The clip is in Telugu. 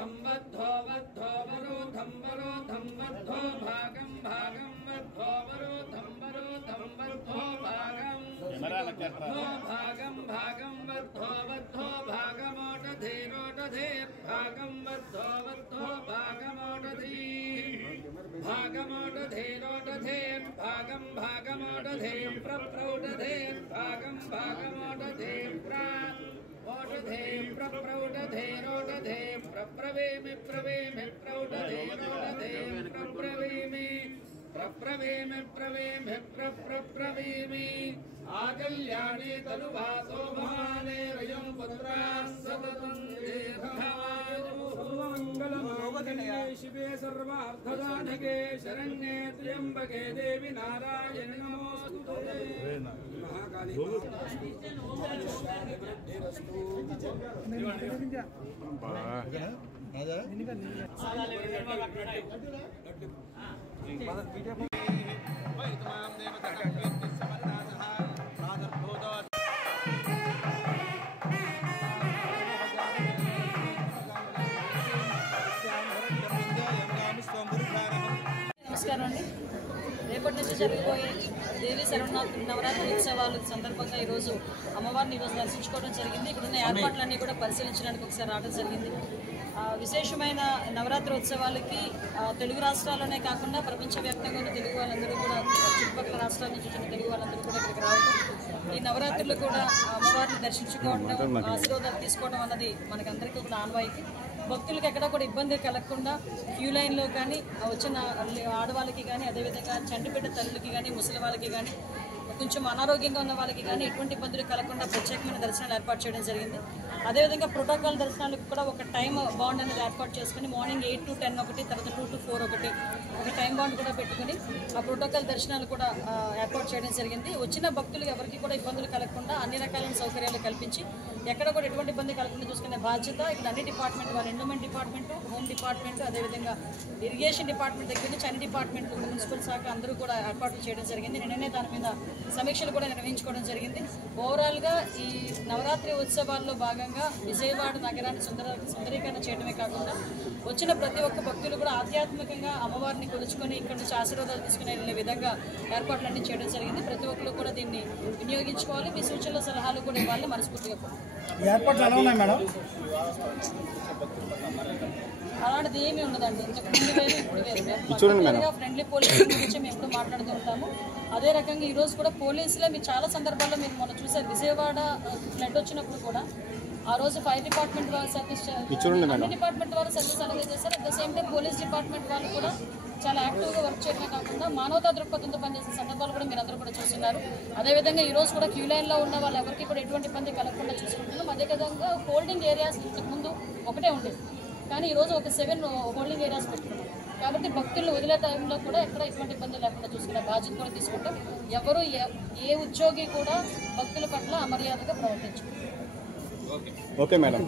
वरोधं वद्धो वद्धो वरोधं वरोधं वद्धो भागं भागं वद्धो वरोधं वरोधं वद्धो भागं भागं भागं वद्धो वद्धो भागमोटधे रोटधे भागं वद्धो वद्धो भागमोटधे भागमोटधे रोटधे भागं भागमोटधे प्रप्रौटधे भागं भागमोटधे ओटधे प्रप्रौटधे रोटधे प्रप्रवेमि प्रवेमि प्रौटधे रोटधे प्रप्रवेमि प्रप्रवेमि प्रवेमि प्रप्रवेमि आकल्याणे तनुवासो भवाने वयं पुत्राः सततं दीर्घायुः शिवे सर्वार्थदायके शरण्ये त्र्यंबके देवी नारायणि नमोस्तुते महाकाली నమస్కారం అండి. రేపటి నుంచి జరిగిపోయే దేవి నవరాత్రి ఉత్సవాల సందర్భంగా ఈరోజు అమ్మవారిని ఈరోజు దర్శించుకోవడం జరిగింది. ఇక్కడ ఉన్న ఏర్పాట్లన్నీ కూడా పరిశీలించడానికి ఒకసారి రావడం జరిగింది. విశేషమైన నవరాత్రి ఉత్సవాలకి తెలుగు రాష్ట్రాల్లోనే కాకుండా ప్రపంచవ్యాప్తంగా ఉన్న తెలుగు వాళ్ళందరూ కూడా చుట్టుపక్కల రాష్ట్రాల నుంచి వచ్చిన తెలుగు వాళ్ళందరూ కూడా ఇక్కడికి రావడం, ఈ నవరాత్రులు కూడా అమ్మవారిని దర్శించుకోవడం, ఆశీర్వాదాలు తీసుకోవడం అన్నది మనకందరికీ ఒక ఆనవాయితీ. భక్తులకు ఎక్కడా కూడా ఇబ్బంది కలగకుండా క్యూ లైన్లో కానీ వచ్చిన ఆడవాళ్ళకి కానీ, అదేవిధంగా చంటిబిడ్డ తల్లులకి కానీ, ముసలి వాళ్ళకి కానీ, కొంచెం అనారోగ్యంగా ఉన్న వాళ్ళకి కానీ ఎటువంటి ఇబ్బందులు కలగకుండా ప్రత్యేకమైన దర్శనాలు ఏర్పాటు చేయడం జరిగింది. అదేవిధంగా ప్రోటోకాల్ దర్శనాలకు కూడా ఒక టైం బాండ్ అనేది ఏర్పాటు చేసుకుని మార్నింగ్ 8 to 10 ఒకటి, తర్వాత 2 to 4 ఒకటి, ఒక టైం బాండ్ కూడా పెట్టుకుని ఆ ప్రోటోకాల్ దర్శనాలు కూడా ఏర్పాటు చేయడం జరిగింది. వచ్చిన భక్తులకు ఎవరికి కూడా ఇబ్బందులు కలగకుండా అన్ని రకాలైన సౌకర్యాలు కల్పించి ఎక్కడ కూడా ఎటువంటి ఇబ్బంది కలగకుండా చూసుకునే బాధ్యత ఇక్కడ అన్ని డిపార్ట్మెంట్ వాళ్ళు, ఎండోమెంట్ డిపార్ట్మెంట్, హోమ్ డిపార్ట్మెంట్, అదేవిధంగా ఇరిగేషన్ డిపార్ట్మెంట్ దగ్గర నుంచి అన్ని డిపార్ట్మెంట్లు, మున్సిపల్ శాఖ అందరూ కూడా ఏర్పాట్లు చేయడం జరిగింది. నిన్ననే దాని మీద సమీక్షలు కూడా నిర్వహించుకోవడం జరిగింది. ఓవరాల్గా ఈ నవరాత్రి ఉత్సవాల్లో భాగంగా విజయవాడ నగరాన్ని సుందరీకరణ చేయడమే కాకుండా వచ్చిన ప్రతి ఒక్క భక్తులు కూడా ఆధ్యాత్మికంగా అమ్మవారిని కొలుచుకొని ఇక్కడ నుంచి ఆశీర్వాదాలు తీసుకుని వెళ్ళే విధంగా ఏర్పాట్లన్నీ చేయడం జరిగింది. ప్రతి ఒక్కరు కూడా దీన్ని వినియోగించుకోవాలి. మీ సూచనల సలహాలు కూడా ఇవ్వాలని మనస్ఫూర్తిగా అలాంటిది ఏమీ ఉండదండి. ఇంతకు ముందు వేరు, ఇప్పుడు వేరు. ఫ్రెండ్లీ పోలీసుల గురించి మేము ఎప్పుడు మాట్లాడుతూ ఉంటాము. అదే రకంగా ఈరోజు కూడా పోలీసులే మీరు చాలా సందర్భాల్లో మీరు మొన్న చూసారు, విజయవాడ ఫ్లడ్ వచ్చినప్పుడు కూడా ఆ రోజు ఫైర్ డిపార్ట్మెంట్ వాళ్ళు సర్వీస్, అన్ని డిపార్ట్మెంట్ వాళ్ళు సర్వీస్ అలాగే చేశారు. At the same time police department వాళ్ళు కూడా చాలా యాక్టివ్గా వర్క్ చేయడమే కాకుండా మానవతా దృక్పథంతో పనిచేసిన సందర్భాలు కూడా మీరు అందరూ కూడా చూస్తున్నారు. అదేవిధంగా ఈరోజు కూడా క్యూ లైన్లో ఉన్న వాళ్ళు ఎవరికి కూడా ఎటువంటి ఇబ్బంది కలగకుండా చూసుకుంటున్నాం. అదేవిధంగా హోల్డింగ్ ఏరియాస్ ఇంతకుముందు ఒకటే ఉండేది, కానీ ఈరోజు ఒక 7 హోల్డింగ్ ఏరియాస్ పెట్టుకున్నాం. కాబట్టి భక్తులను వదిలే టైంలో కూడా ఎక్కడ ఎటువంటి ఇబ్బంది లేకుండా చూసుకునే బాధ్యత కూడా తీసుకుంటాం. ఎవరు ఏ ఉద్యోగి కూడా భక్తుల పట్ల అమర్యాదగా ప్రవర్తించారు. Okay madam.